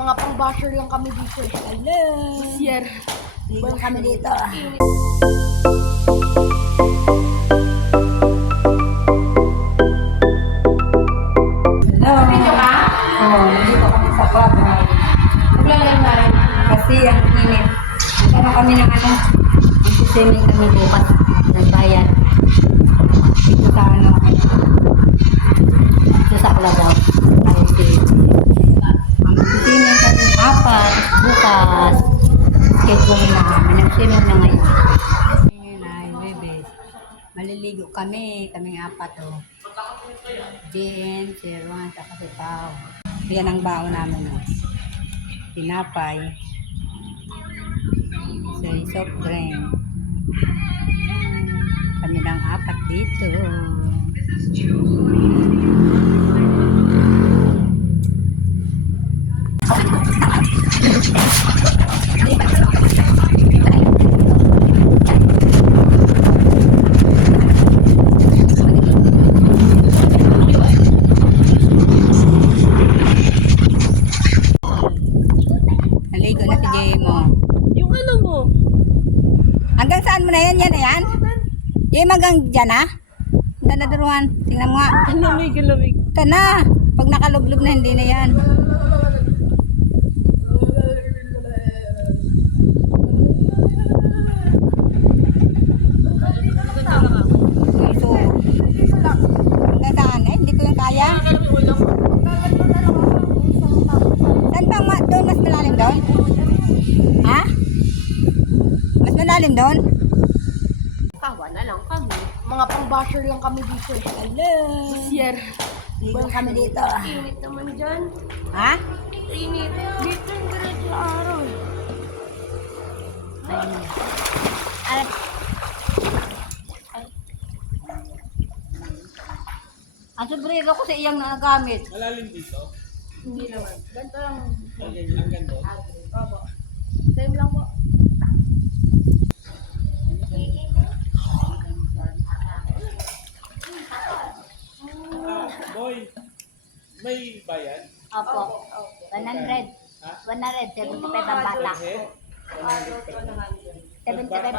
Mga pang-basher lang kami dito. Hello! Sir, Ligo kami dito. Hello! Video ka? Oo, dito kami sa club. Maglalaro na rin. Kasi ang init. Ano kami ng ano? Magsisiming kami bukas ng bayan. Dito sa ano? Dito sa Clabaw. Magsisiming kami apat bukas. Schedule na kami. Nagsiming na ngayon. Ngayon ay Webes. Maliligo kami. Kaming apat o. Jen, si Juan, saka si Pao. Yan ang baon namin o. Tinapay. Soft drink. Kami lang apat dito. Naligo na si Jemo. Yung ano mo? Hanggang saan mo na yan? Yan na yan? Jemo hanggang dyan ha? Dadaruhan. Tingnan mo nga. Ang lamig, ang lamig. Ito na. Pag nakalublob na hindi na yan. Ito. Hanggang saan? Eh, hindi ko yung kaya. Saan ba? Doon mas malalim doon? Ha? Mas malalim doon? Tawa na lang kami. Mga pang-basher lang kami dito. Hello! Sir, Ligo kami dito. init naman dyan. Ha? Init. Dito yung diretso araw. At ang sombrero ko sa iyang nagagamit. Malalim dito. Hindi naman. Ganito lang. Ang ganda. Opo. Same lang po. Boy, may bayan? Opo. 100. 175 ang bata. Eh? 75.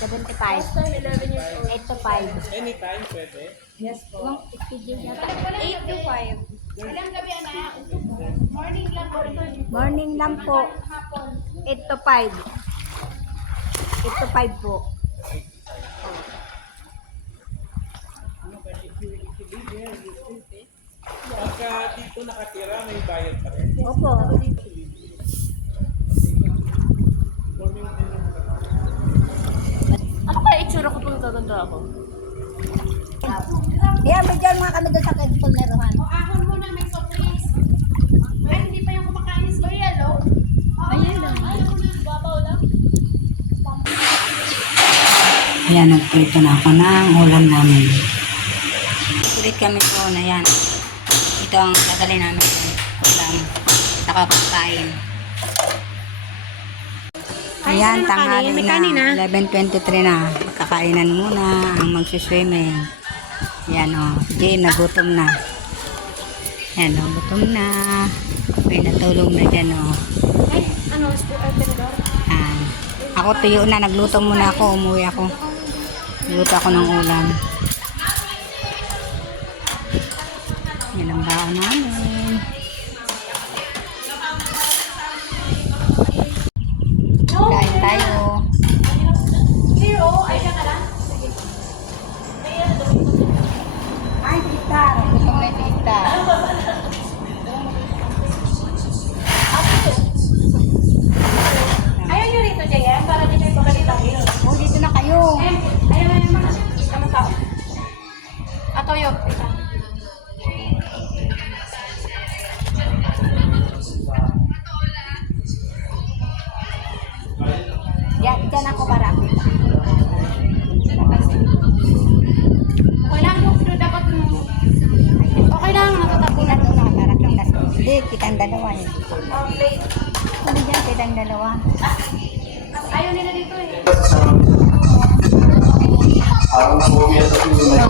75. Last time, 11 years old. 8 to 5. Anytime pwede? Yes po. Yung schedule yata. 8 to 5. Morning lang po. 8 to 5. 8 to 5 po. Pagka dito nakatira, may bayan pa rin. Opo. Ano kaya itsura ko pag gaganda ako? Yan, may dyan mga kami doon sa Solnerohan. Ahon mo na may soft drinks. Ay, hindi pa yung kumakain sa yellow. Ayun lang. Ayaw mo na, babaw lang. Ayan, nagprito na ako ng ulam namin. Ulit kami po na yan. Ito ang dadali namin ulam. Saka pagkain. Ayan, tanghali na. 11:23 na. Kakainan muna ang magsiswimming. Ayan o. Jane, nagutom na. Ayan o, gutom na. May natulog na dyan o. Ay, ano, tenedor? Ayan. Ako tuyo na. Nagluto muna ako. Umuwi ako. Luto ako ng ulam. Yan ang baon namin. Kain tayo. Zero, ay ka lang. Ay, tita. Gusto may tita. Ayaw nyo rito, JM, para di kayo pagalitan. Oh, dito na kayo. Ayaw na yung mga kamang tao. Atoyo. Yan, dyan ako para. Okay lang, pero dapat okay lang, natatapo na. Ito na, para kang nasa. Hindi, kitang dalawa eh. Plate. Hindi dyan, kitang dalawa. Ayaw nila dito eh.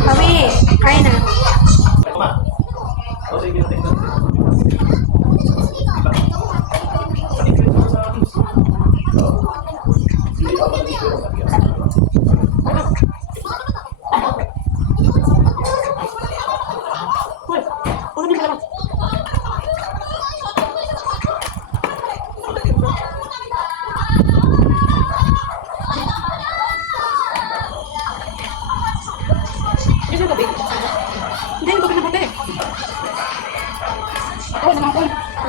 Kami, kain na.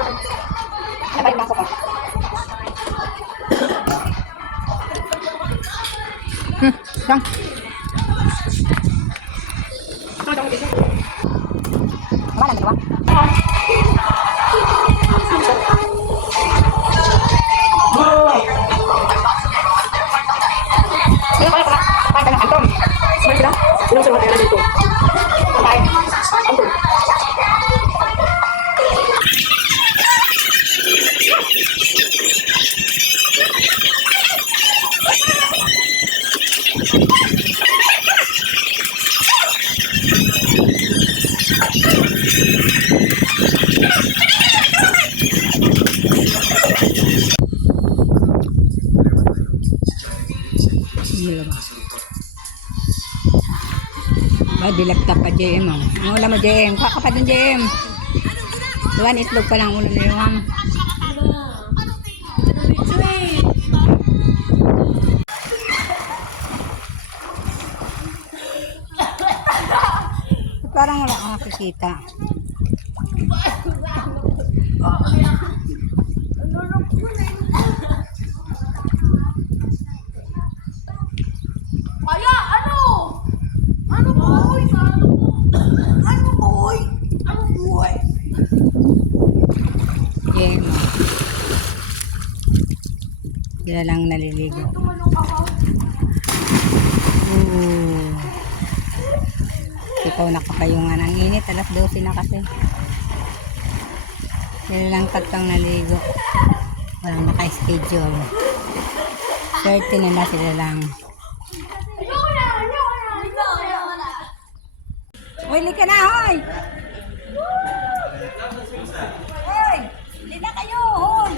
Sabay na ako pa. Sang. Wala na ba? Ba, dilagta pa JM oh. Ang ulam mo JM, kaka pa din JM. Duwan, itlog pa lang ulam na yung parang wala akong nakikita. Kaya, ano? Ano boy? Ano boy? Ano boy? JM oh. Sila lang naliligo. Ikaw nakapayungan ang init, alas 12 na kasi. Sila lang tatlong naligo. Walang naka-schedule. 30 nila sila lang. Ayoko na! Ayoko na! Uy, lika na, hoy! Hoy! Lika kayo, hoy!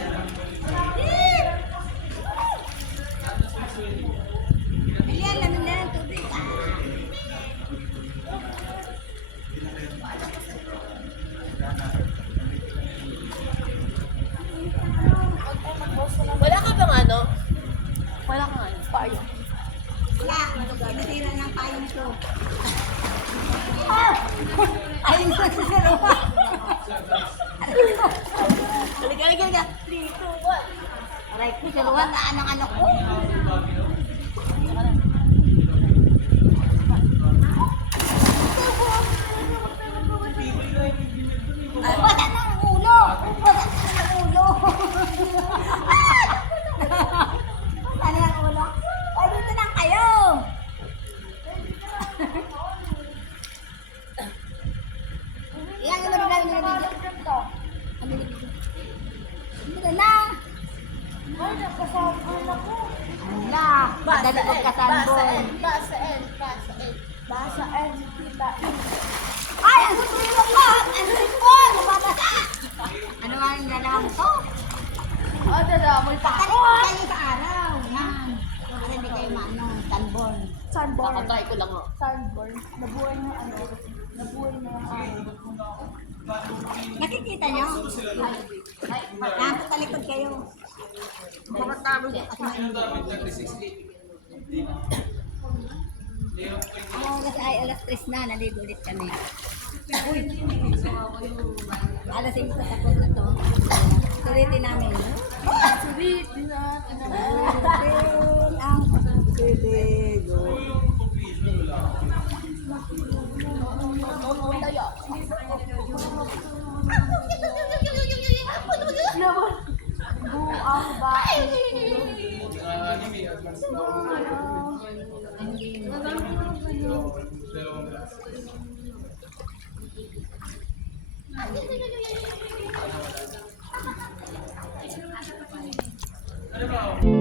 Bilihan, lamin na ng tubig. Wala ka bang ano? Wala kang ano? Payo. Wala, nasira ng payong ko. Ah! Ayun sa sisiruha. Halika. 3, 2, 1. Aray ko, siruhan na anong ano ko. Wala na ang ulo. Wala na ang ulo. Ano ang ulo? O, dito lang kayo. Iyan yung namin na video. Dito na. Ay, nakasama ko. Ala, madali ko kasanbol. Basa N, kita E. Ay, ang susulo ko! Ang sipon! Mababasa! Ano nga yung dalawang to? Oh, dadamol pa ako. Talikod kayo sa araw. Yan. Para hindi kayo manong tanbon. Sunborn. Kakatay ko lang, oh. Sunborn. Nabuhay na ano. Nabuhay na yung araw. Nakikita nyo? Yan, talikod kayo. Mamatawag yung ang oras ay alas 3 na, naligo ulit kami. Uy! Alas 5 tapos na to. Sulitin namin. Sulitin natin ang Sulitin ang pagsiligo. buang ba? Ano ba?